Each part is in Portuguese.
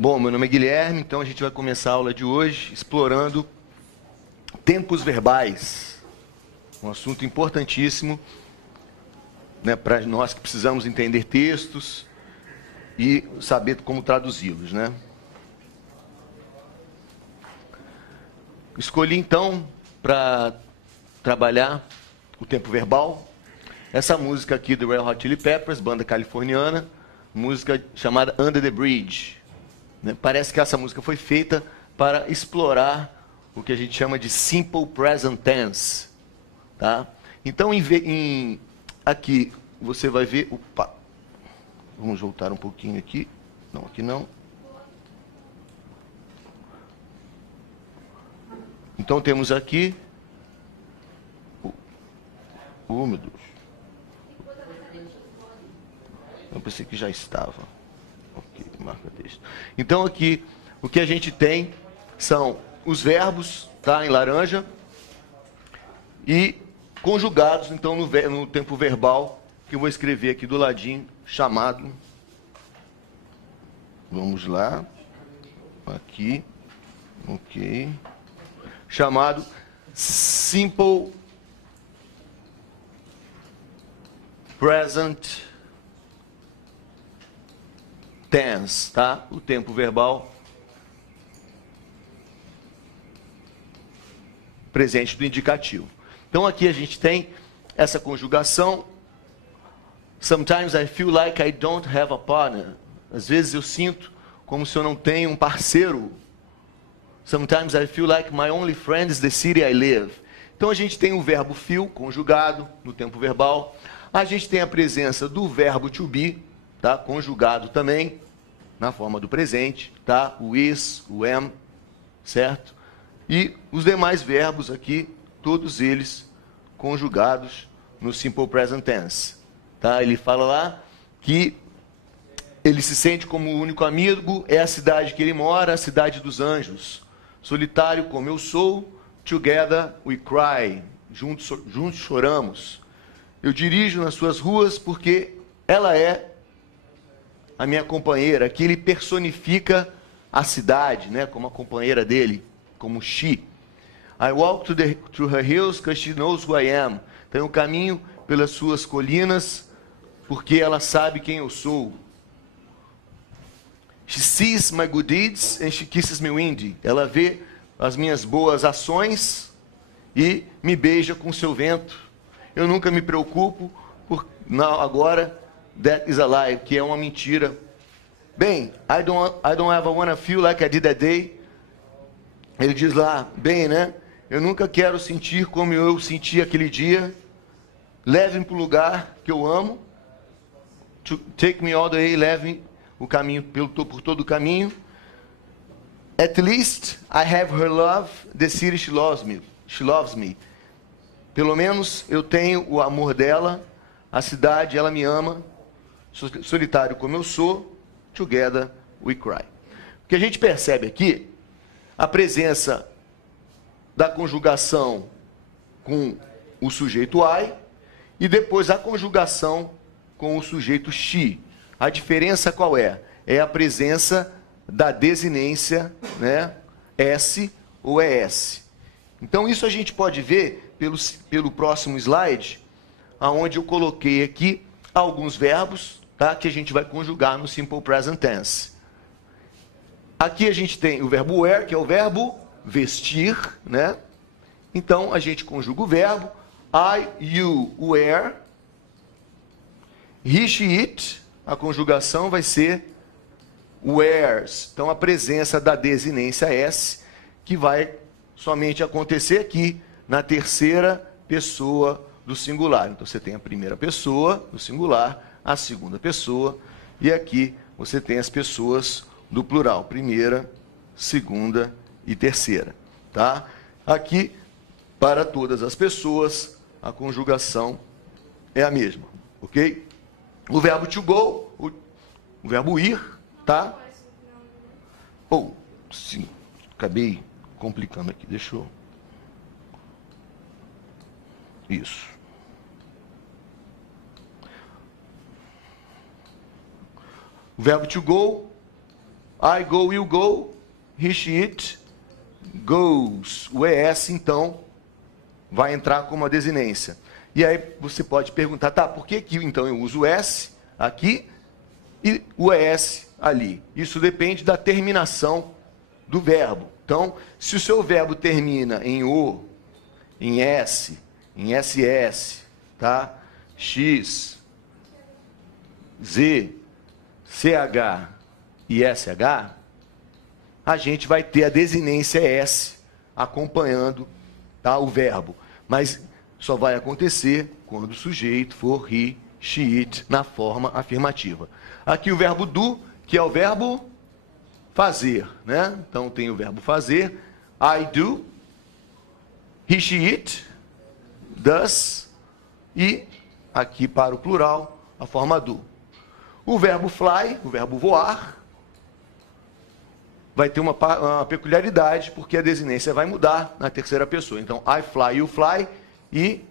Bom, meu nome é Guilherme, então a gente vai começar a aula de hoje explorando tempos verbais, um assunto importantíssimo, né, para nós que precisamos entender textos e saber como traduzi-los, né? Escolhi então para trabalhar o tempo verbal essa música aqui do Red Hot Chili Peppers, banda californiana, música chamada Under the Bridge. Parece que essa música foi feita para explorar o que a gente chama de Simple Present Tense. Tá? Então, aqui você vai ver... Opa, vamos voltar um pouquinho aqui. Não, aqui não. Então, temos aqui... Oh, meu Deus. Eu pensei que já estava. Ok, marca texto. Então aqui, o que a gente tem são os verbos, tá, em laranja, e conjugados, então, no tempo verbal, que eu vou escrever aqui do ladinho, chamado... Vamos lá. Aqui. Ok. Chamado Simple Present Tense, tá? O tempo verbal presente do indicativo. Então aqui a gente tem essa conjugação. Sometimes I feel like I don't have a partner. Às vezes eu sinto como se eu não tenho um parceiro. Sometimes I feel like my only friend is the city I live. Então a gente tem o verbo feel conjugado no tempo verbal. A gente tem a presença do verbo to be, tá? Conjugado também, na forma do presente, tá? O is, o am, certo? E os demais verbos aqui, todos eles conjugados no Simple Present Tense. Tá? Ele fala lá que ele se sente como o único amigo, é a cidade que ele mora, a cidade dos anjos. Solitário como eu sou, together we cry, juntos choramos. Eu dirijo nas suas ruas porque ela é a minha companheira. Aqui ele personifica a cidade, né, como a companheira dele, como she. I walk through her hills because she knows who I am. Então eu caminho pelas suas colinas porque ela sabe quem eu sou. She sees my good deeds and she kisses me windy. Ela vê as minhas boas ações e me beija com seu vento. Eu nunca me preocupo por agora that is a lie, que é uma mentira. Bem, I don't ever wanna feel like I did that day. Ele diz lá, bem, né? Eu nunca quero sentir como eu senti aquele dia. Leve-me para o lugar que eu amo. Take me all the way, leve o caminho por todo o caminho. At least I have her love, the city she loves me. She loves me. Pelo menos eu tenho o amor dela, a cidade, ela me ama. Solitário como eu sou, together we cry. O que a gente percebe aqui, a presença da conjugação com o sujeito I e depois a conjugação com o sujeito she. A diferença qual é? É a presença da desinência, né, S ou ES. Então isso a gente pode ver pelo próximo slide, aonde eu coloquei aqui alguns verbos, tá, que a gente vai conjugar no Simple Present Tense. Aqui a gente tem o verbo wear, que é o verbo vestir, né? Então a gente conjuga o verbo I, you, wear. He, she, it, a conjugação vai ser wears. Então a presença da desinência S, que vai somente acontecer aqui na terceira pessoa do singular. Então você tem a primeira pessoa do singular, a segunda pessoa, e aqui você tem as pessoas do plural, primeira, segunda e terceira. Tá? Aqui, para todas as pessoas, a conjugação é a mesma. Ok? O verbo to go, o verbo ir, tá? Ou, sim, Acabei complicando aqui, deixa eu... Isso. O verbo to go, I go, you go, he, she, it, goes. O ES, então, vai entrar como a desinência. E aí você pode perguntar, tá, por que então eu uso o S aqui e o ES ali? Isso depende da terminação do verbo. Então, se o seu verbo termina em O, em S, em SS, tá? X, Z, CH e SH, a gente vai ter a desinência S acompanhando, tá, o verbo. Mas só vai acontecer quando o sujeito for he, she, it, na forma afirmativa. Aqui o verbo do, que é o verbo fazer, né? Então tem o verbo fazer, I do, he, she, it, does, e aqui para o plural, a forma do. O verbo fly, o verbo voar, vai ter uma peculiaridade, porque a desinência vai mudar na terceira pessoa. Então, I fly, you fly, e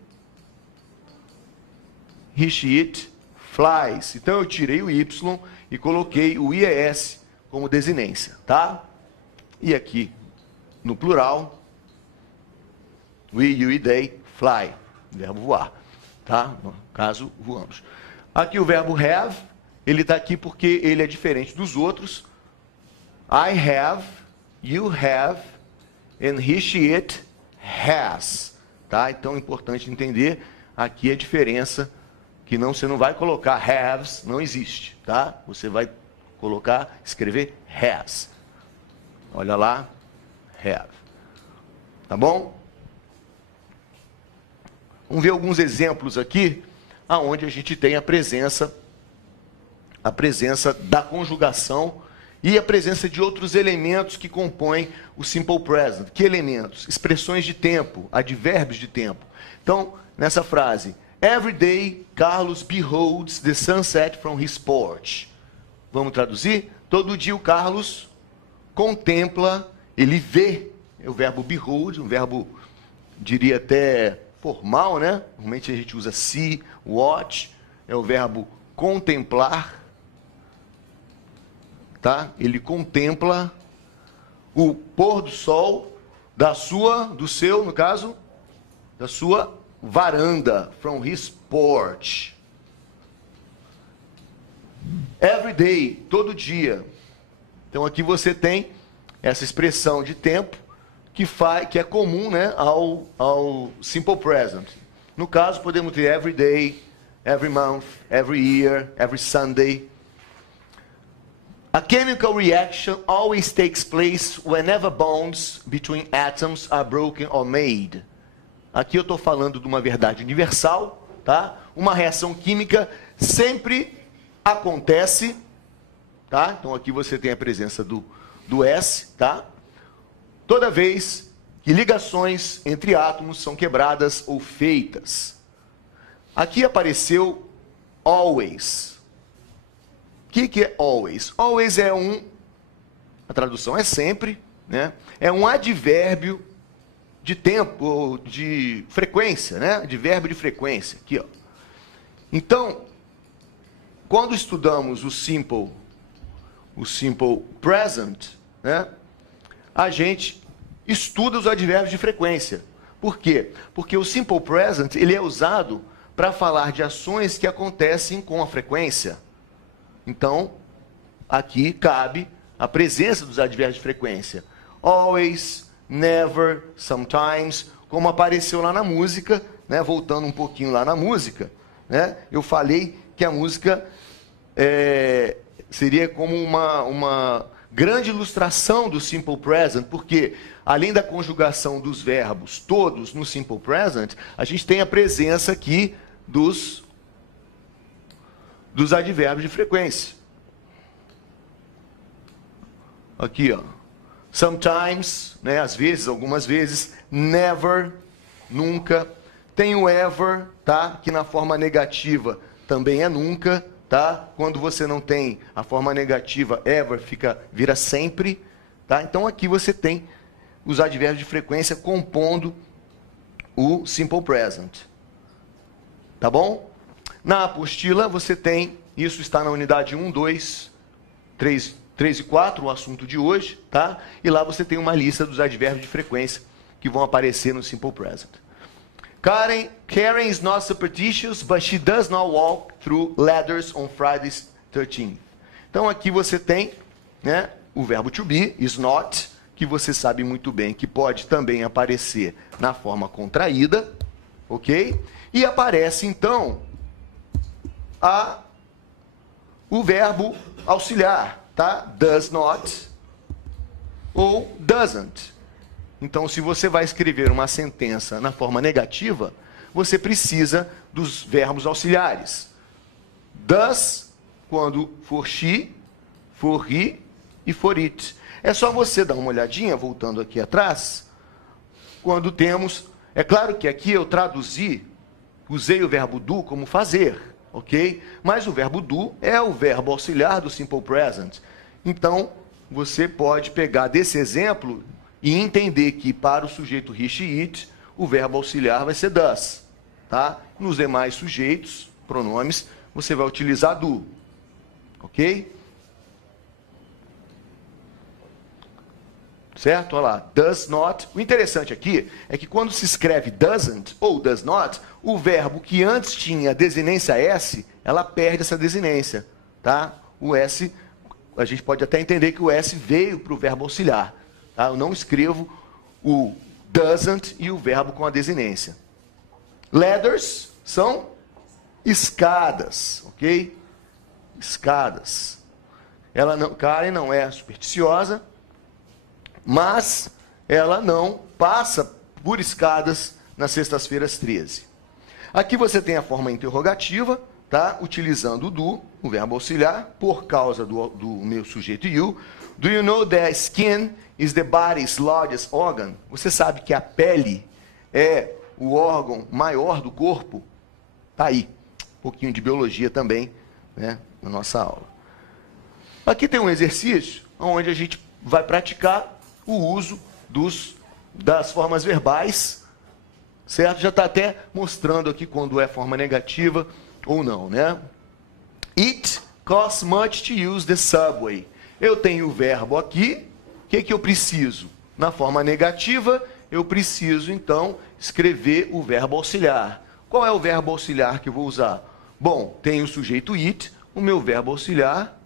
he, she, it, flies. Então, eu tirei o Y e coloquei o IES como desinência, tá? E aqui, no plural, we, you e they, fly, verbo voar, tá? No caso, voamos. Aqui o verbo have, ele está aqui porque ele é diferente dos outros. I have, you have, and he, she, it has. Tá? Então é importante entender aqui a diferença, que não, você não vai colocar haves, não existe. Tá? Você vai colocar, escrever has. Olha lá, have. Tá bom? Vamos ver alguns exemplos aqui, aonde a gente tem a presença da conjugação e a presença de outros elementos que compõem o simple present. Que elementos? Expressões de tempo, advérbios de tempo. Então, nessa frase, every day Carlos beholds the sunset from his porch. Vamos traduzir? Todo dia o Carlos contempla, ele vê, é o verbo behold, um verbo, diria até formal, né? Normalmente a gente usa see, watch, é o verbo contemplar. Tá? Ele contempla o pôr do sol do seu, no caso, da sua varanda, from his porch. Every day, todo dia. Então aqui você tem essa expressão de tempo que é comum, né, ao simple present. No caso, podemos ter every day, every month, every year, every Sunday. A chemical reaction always takes place whenever bonds between atoms are broken or made. Aqui eu estou falando de uma verdade universal, tá? Uma reação química sempre acontece, tá? Então aqui você tem a presença do S, tá? Toda vez que ligações entre átomos são quebradas ou feitas. Aqui apareceu always. O que é always? Always é a tradução é sempre, né? É um advérbio de tempo, de frequência, né? Advérbio de frequência, aqui, ó. Então, quando estudamos o simple present, né? A gente estuda os advérbios de frequência. Por quê? Porque o simple present, ele é usado para falar de ações que acontecem com a frequência. Então, aqui cabe a presença dos advérbios de frequência. Always, never, sometimes, como apareceu lá na música, né? Voltando um pouquinho lá na música, né? Eu falei que a música seria como uma grande ilustração do simple present, porque além da conjugação dos verbos todos no simple present, a gente tem a presença aqui dos advérbios de frequência. Aqui, ó. Sometimes, né, às vezes, algumas vezes. Never, nunca. Tem o ever, tá? Que na forma negativa também é nunca, tá? Quando você não tem a forma negativa, ever vira sempre, tá? Então aqui você tem os advérbios de frequência compondo o simple present. Tá bom? Na apostila você tem, isso está na unidade 1, 2, 3 e 4, o assunto de hoje, tá? E lá você tem uma lista dos advérbios de frequência que vão aparecer no simple present. Karen is not superstitious, but she does not walk through ladders on Fridays 13th. Então aqui você tem, né, o verbo to be, is not, que você sabe muito bem que pode também aparecer na forma contraída, ok? E aparece então o verbo auxiliar, tá? Does not ou doesn't. Então, se você vai escrever uma sentença na forma negativa, você precisa dos verbos auxiliares. Does, quando for she, for he e for it. É só você dar uma olhadinha, voltando aqui atrás, quando temos... É claro que aqui eu traduzi, usei o verbo do como fazer, ok? Mas o verbo do é o verbo auxiliar do simple present. Então, você pode pegar desse exemplo e entender que para o sujeito he, she, it, o verbo auxiliar vai ser does, tá? Nos demais sujeitos, pronomes, você vai utilizar do, ok? Certo? Olha lá, does not. O interessante aqui é que quando se escreve doesn't ou does not, o verbo que antes tinha a desinência S, ela perde essa desinência, tá? O S, a gente pode até entender que o S veio para o verbo auxiliar. Tá? Eu não escrevo o doesn't e o verbo com a desinência. Ladders são escadas, ok? Escadas. Karen não é supersticiosa, mas ela não passa por escadas nas sextas-feiras 13. Aqui você tem a forma interrogativa, tá? Utilizando o do, o verbo auxiliar, por causa do meu sujeito you. Do you know that skin is the body's largest organ? Você sabe que a pele é o órgão maior do corpo? Tá aí. Um pouquinho de biologia também, né, na nossa aula. Aqui tem um exercício onde a gente vai praticar o uso das formas verbais, certo? Já está até mostrando aqui quando é forma negativa ou não, né? It costs much to use the subway. Eu tenho o verbo aqui. O que eu preciso? Na forma negativa, eu preciso, então, escrever o verbo auxiliar. Qual é o verbo auxiliar que eu vou usar? Bom, tem o sujeito it, o meu verbo auxiliar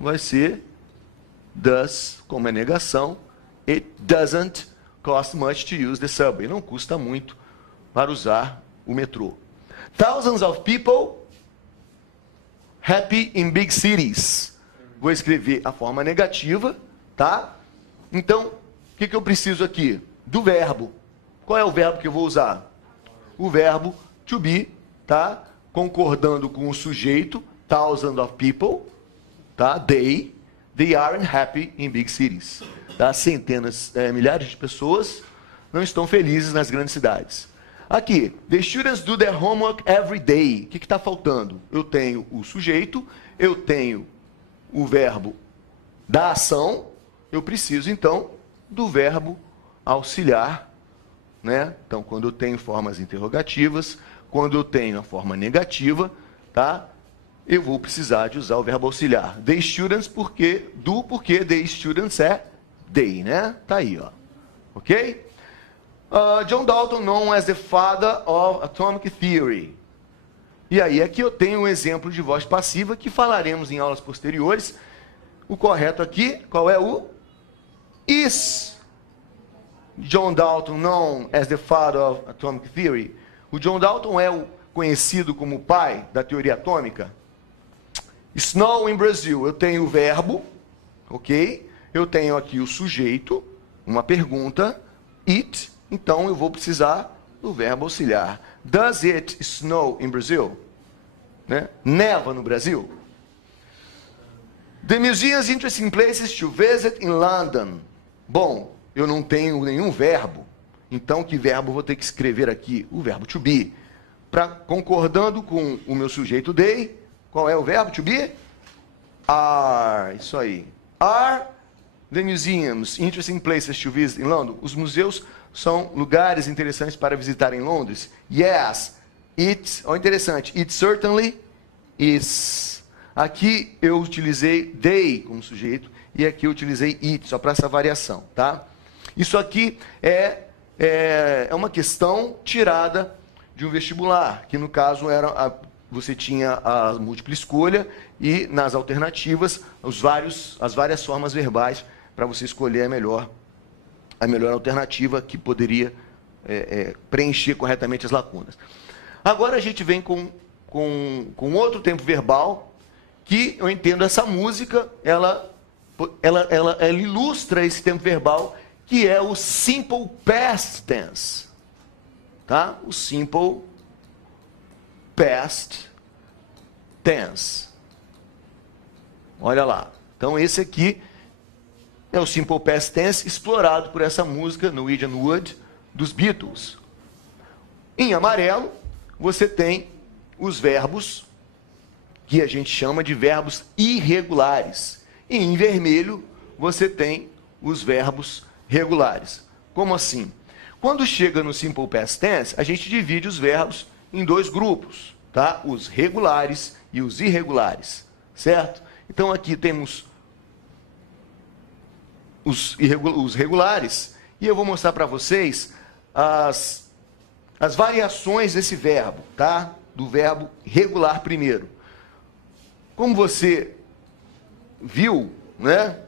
vai ser does, como é negação. It doesn't cost much to use the subway. Não custa muito para usar o metrô. Thousands of people happy in big cities. Vou escrever a forma negativa, tá? Então, o que eu preciso aqui? Do verbo. Qual é o verbo que eu vou usar? O verbo to be, tá? Concordando com o sujeito, thousands of people, tá? They aren't happy in big cities. Tá? Centenas, milhares de pessoas não estão felizes nas grandes cidades. Aqui, the students do their homework every day. O que está faltando? Eu tenho o sujeito, eu tenho o verbo da ação, eu preciso, então, do verbo auxiliar, né? Então, quando eu tenho formas interrogativas, quando eu tenho a forma negativa, tá? Eu vou precisar de usar o verbo auxiliar. The students, porque the students é they, né? Tá aí, ó. Ok? John Dalton, known as the father of atomic theory. E aí, aqui eu tenho um exemplo de voz passiva que falaremos em aulas posteriores. O correto aqui, qual é o? Is John Dalton known as the father of atomic theory? O John Dalton é o conhecido como o pai da teoria atômica? Snow in Brazil. Eu tenho o verbo, ok? Eu tenho aqui o sujeito, uma pergunta, it. Então, eu vou precisar do verbo auxiliar. Does it snow in Brazil? Né? Neva no Brasil? The museum's interesting places to visit in London. Bom, eu não tenho nenhum verbo. Então, que verbo eu vou ter que escrever aqui? O verbo to be. Concordando com o meu sujeito they, qual é o verbo to be? Are. Isso aí. Are the museums interesting places to visit in London? Os museus são lugares interessantes para visitar em Londres? Yes, interessante, it certainly is. Aqui eu utilizei they como sujeito e aqui eu utilizei it, só para essa variação, tá? Isso aqui é uma questão tirada de um vestibular, que no caso você tinha a múltipla escolha e nas alternativas as várias formas verbais para você escolher a melhor alternativa que poderia preencher corretamente as lacunas. Agora a gente vem com outro tempo verbal que eu entendo essa música, ela ilustra esse tempo verbal, que é o simple past tense, tá? O simple past tense. Olha lá. Então esse aqui é o simple past tense explorado por essa música Norwegian Wood dos Beatles. Em amarelo você tem os verbos que a gente chama de verbos irregulares. E em vermelho você tem os verbos regulares. Como assim? Quando chega no simple past tense, a gente divide os verbos em dois grupos, tá? Os regulares e os irregulares, certo? Então aqui temos os regulares e eu vou mostrar para vocês as variações desse verbo, tá? Do verbo regular primeiro. Como você viu, né?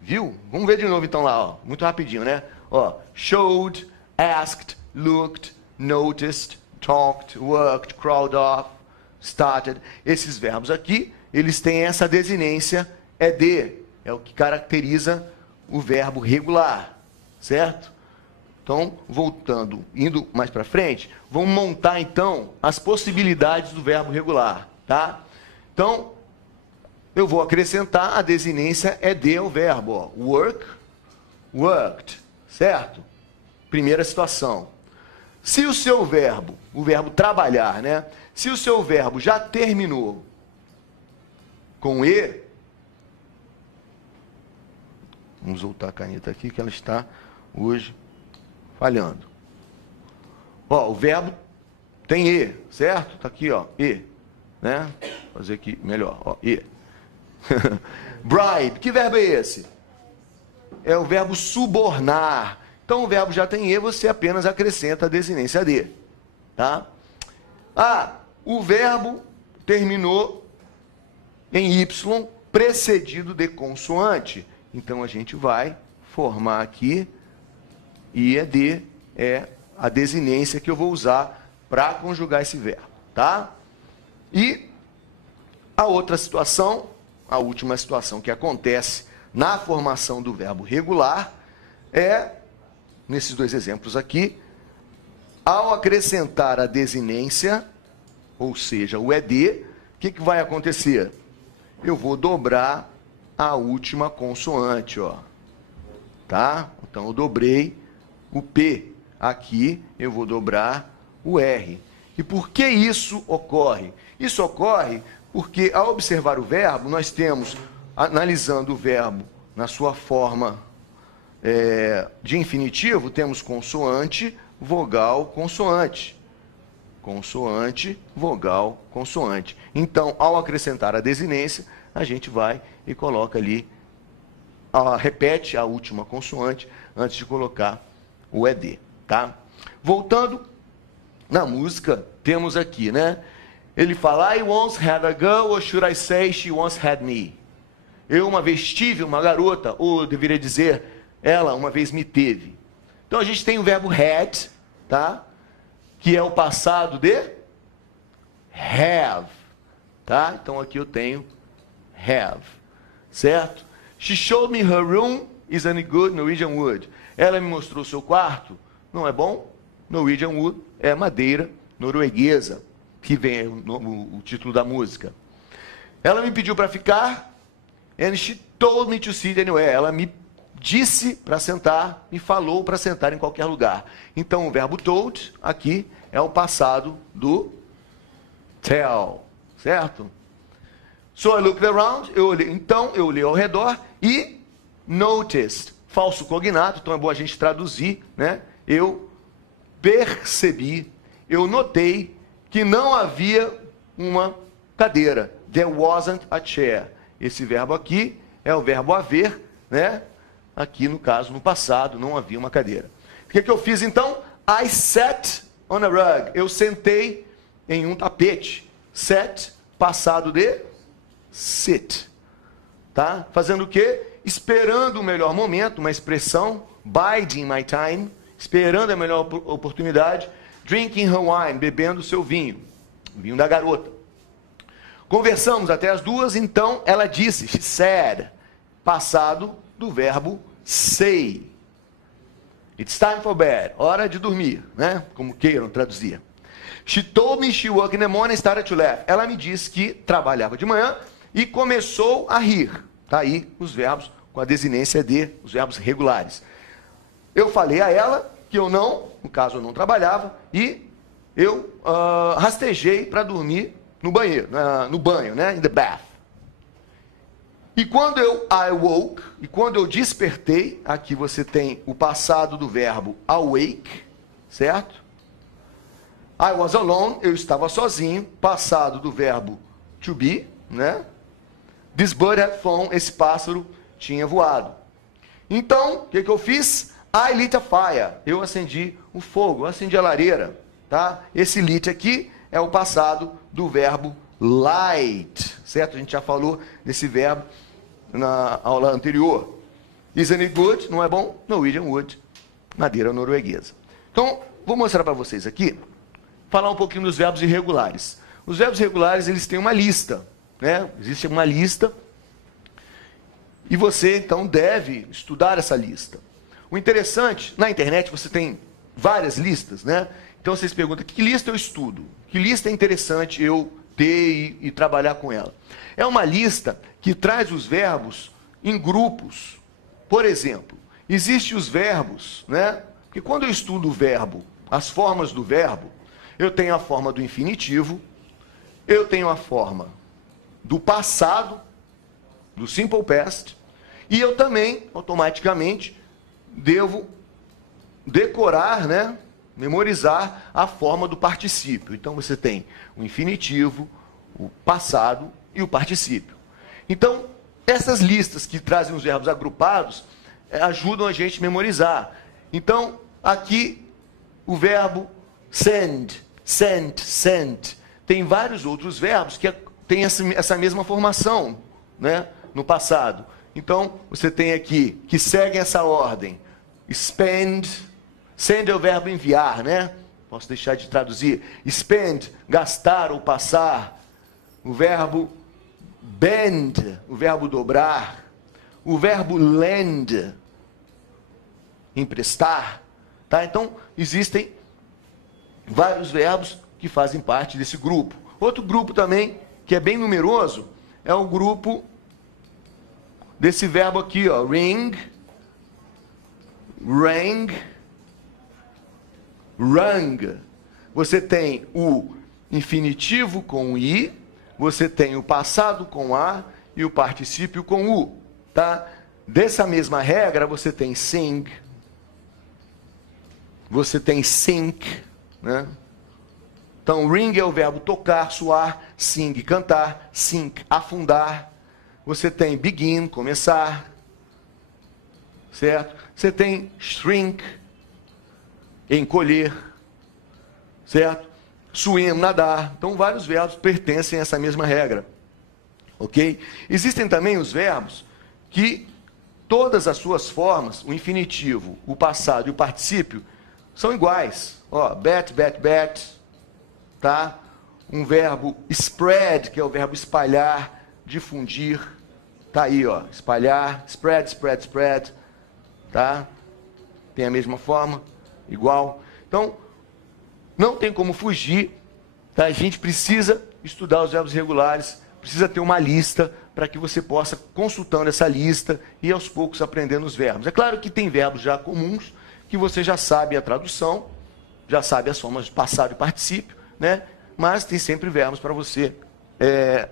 Viu? Vamos ver de novo então lá, ó. Muito rapidinho, né? Ó, showed, asked, looked, noticed, talked, worked, crawled off, started. Esses verbos aqui, eles têm essa desinência ed, é o que caracteriza o verbo regular, certo? Então, voltando, indo mais para frente, vamos montar então as possibilidades do verbo regular, tá? Então, eu vou acrescentar a desinência ed ao verbo, ó. Work, worked, certo? Primeira situação. Se o seu verbo, o verbo trabalhar, né? Se o seu verbo já terminou com e, vamos voltar a caneta aqui que ela está hoje falhando. Ó, o verbo tem e, certo? Tá aqui, ó, e, né? Vou fazer aqui melhor, ó, e. Bribe, que verbo é esse? É o verbo subornar. Então o verbo já tem e, você apenas acrescenta a desinência de, tá? Ah, o verbo terminou em y precedido de consoante. Então a gente vai formar aqui ied, é a desinência que eu vou usar para conjugar esse verbo, tá? E a outra situação, a última situação que acontece na formação do verbo regular é, nesses dois exemplos aqui, ao acrescentar a desinência, ou seja, o ed, o que vai acontecer? Eu vou dobrar a última consoante, ó. Tá? Então eu dobrei o P. Aqui eu vou dobrar o R. E por que isso ocorre? Isso ocorre porque, ao observar o verbo, nós temos, analisando o verbo na sua forma de infinitivo, temos consoante, vogal, consoante. Consoante, vogal, consoante. Então, ao acrescentar a desinência, a gente vai e coloca ali, repete a última consoante antes de colocar o ed, tá? Voltando na música, temos aqui, né? Ele fala, I once had a girl, or should I say she once had me? Eu uma vez tive uma garota, ou eu deveria dizer, ela uma vez me teve. Então a gente tem o verbo had, tá? Que é o passado de have, tá? Então aqui eu tenho have, certo? She showed me her room, is any good Norwegian wood. Ela me mostrou o seu quarto, não é bom? Norwegian wood é madeira norueguesa, que vem o título da música. Ela me pediu para ficar, and she told me to sit anywhere. Ela me disse para sentar, me falou para sentar em qualquer lugar. Então o verbo told aqui é o passado do tell, certo? So I looked around, então eu olhei ao redor e noticed, falso cognato, então é bom a gente traduzir, né? Eu percebi, eu notei que não havia uma cadeira. There wasn't a chair. Esse verbo aqui é o verbo haver, né? Aqui no caso, no passado, não havia uma cadeira. O que eu fiz então? I sat on a rug. Eu sentei em um tapete. Sat, passado de sit. Tá? Fazendo o quê? Esperando o melhor momento, uma expressão, biding my time, esperando a melhor oportunidade, drinking her wine, bebendo o seu vinho, o vinho da garota. Conversamos até as 2, então ela disse, she said, passado do verbo say. It's time for bed, hora de dormir, né? Como queiram traduzir. She told me she woke in the morning and started to laugh. Ela me disse que trabalhava de manhã e começou a rir. Tá aí os verbos com a desinência de, os verbos regulares. Eu falei a ela que eu não, no caso eu não trabalhava, e eu rastejei para dormir no banheiro, no banho, né? In the bath. E quando I woke, e quando eu despertei, aqui você tem o passado do verbo awake, certo? I was alone, eu estava sozinho, passado do verbo to be, né? This bird had flown, esse pássaro tinha voado. Então, o que eu fiz? I lit a fire, eu acendi o fogo, eu acendi a lareira, tá? Esse lit aqui é o passado do verbo light, certo? A gente já falou desse verbo na aula anterior. Isn't it good? Não é bom? Norwegian wood, madeira norueguesa. Então, vou mostrar para vocês aqui, falar um pouquinho dos verbos irregulares. Os verbos regulares, eles têm uma lista, né? Existe uma lista, e você, então, deve estudar essa lista. O interessante, na internet você tem várias listas, né? Então vocês perguntam, que lista eu estudo? Que lista é interessante eu ter e trabalhar com ela? É uma lista que traz os verbos em grupos. Por exemplo, existem os verbos, né? Porque quando eu estudo o verbo, as formas do verbo, eu tenho a forma do infinitivo, eu tenho a forma do passado, do simple past, e eu também, automaticamente, devo decorar, né? Memorizar a forma do particípio. Então você tem o infinitivo, o passado e o particípio. Então, essas listas que trazem os verbos agrupados ajudam a gente a memorizar. Então, aqui o verbo send, sent, sent. Tem vários outros verbos que têm essa mesma formação, né, no passado. Então, você tem aqui que seguem essa ordem. Spend, send é o verbo enviar, né? Posso deixar de traduzir. Spend, gastar ou passar. O verbo bend, o verbo dobrar. O verbo lend, emprestar. Tá? Então, existem vários verbos que fazem parte desse grupo. Outro grupo também, que é bem numeroso, é o grupo desse verbo aqui, ó, ring, rang, rang. Você tem o infinitivo com o i, você tem o passado com a e o particípio com u, tá? Dessa mesma regra, você tem sing, você tem sink, né? Então, ring é o verbo tocar, suar, sing, cantar, sink, afundar. Você tem begin, começar, certo? Você tem shrink, encolher, certo? Swim, nadar. Então, vários verbos pertencem a essa mesma regra, ok? Existem também os verbos que todas as suas formas, o infinitivo, o passado e o particípio, são iguais. Ó, bet, bet, bet, tá? Um verbo spread, que é o verbo espalhar, difundir, tá aí, ó, espalhar, spread, spread, spread, tá? Tem a mesma forma, igual. Então, não tem como fugir, tá? A gente precisa estudar os verbos regulares, precisa ter uma lista para que você possa, consultando essa lista e aos poucos aprendendo os verbos. É claro que tem verbos já comuns, que você já sabe a tradução, já sabe as formas de passado e particípio, né? Mas tem sempre verbos para você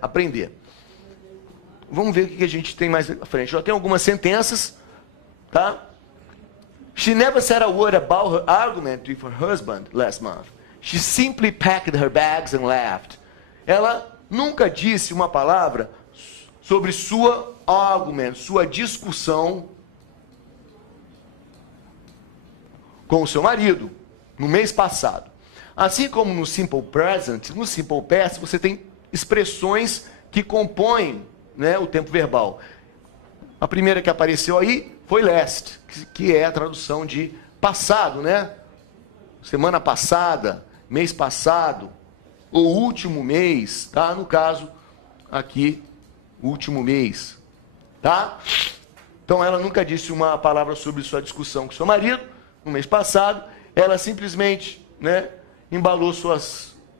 aprender. Vamos ver o que a gente tem mais à frente. Já tem algumas sentenças, tá? She never said a word about her argument with her husband last month. She simply packed her bags and left. Ela nunca disse uma palavra sobre sua argument, sua discussão com o seu marido no mês passado. Assim como no Simple Present, no Simple Past você tem expressões que compõem, né, o tempo verbal. A primeira que apareceu aí foi last, que é a tradução de passado, né? Semana passada, mês passado, ou último mês, tá? No caso, aqui, último mês, tá? Então, ela nunca disse uma palavra sobre sua discussão com seu marido no mês passado. Ela simplesmente, né, embalou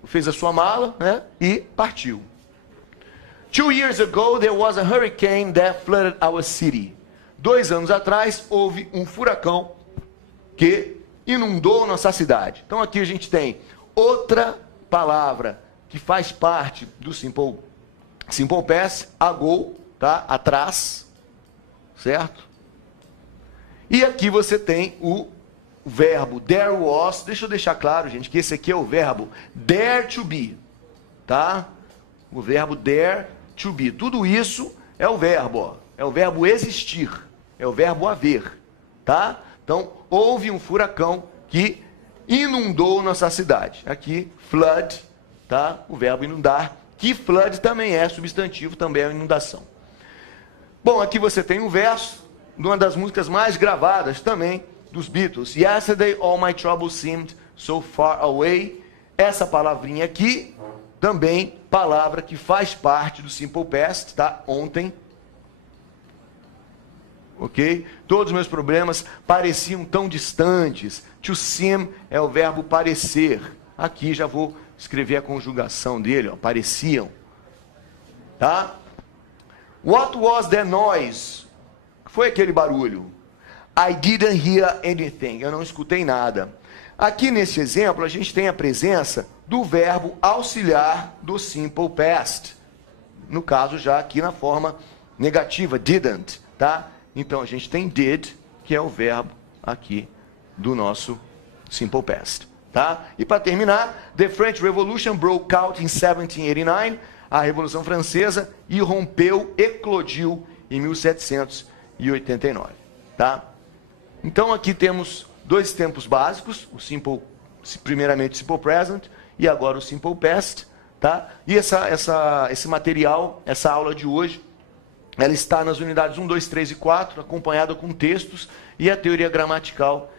fez a sua mala, né, e partiu. 2 years ago, there was a hurricane that flooded our city. 2 anos atrás, houve um furacão que inundou nossa cidade. Então, aqui a gente tem outra palavra que faz parte do Simple Past, ago, tá? Atrás, certo? E aqui você tem o verbo there was. Deixa eu deixar claro, gente, que esse aqui é o verbo there to be, tá? O verbo there to be. Tudo isso é o verbo, ó. É o verbo existir, é o verbo haver, tá? Então, houve um furacão que inundou nossa cidade. Aqui, flood, tá? O verbo inundar, que flood também é substantivo, também é inundação. Bom, aqui você tem um verso de uma das músicas mais gravadas também dos Beatles. Yesterday all my troubles seemed so far away. Essa palavrinha aqui, também palavra que faz parte do Simple Past, tá? Ontem. Ok? Todos os meus problemas pareciam tão distantes. To seem é o verbo parecer. Aqui já vou escrever a conjugação dele, ó. Pareciam. Tá? What was that noise? O que foi aquele barulho? I didn't hear anything. Eu não escutei nada. Aqui nesse exemplo, a gente tem a presença do verbo auxiliar do Simple Past. No caso, já aqui na forma negativa, didn't, tá? Então, a gente tem did, que é o verbo aqui do nosso Simple Past, tá? E para terminar, the French Revolution broke out in 1789. A Revolução Francesa irrompeu, eclodiu em 1789, tá? Então, aqui temos 2 tempos básicos, primeiramente o Simple Present e agora o Simple Past, tá? E esse material, essa aula de hoje, ela está nas unidades 1, 2, 3 e 4, acompanhada com textos e a teoria gramatical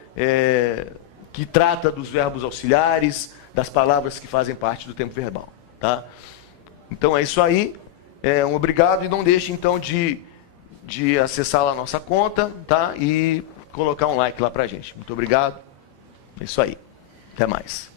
que trata dos verbos auxiliares, das palavras que fazem parte do tempo verbal, tá? Então é isso aí, um obrigado e não deixe então de acessar lá a nossa conta, tá? E colocar um like lá pra gente. Muito obrigado, é isso aí, até mais.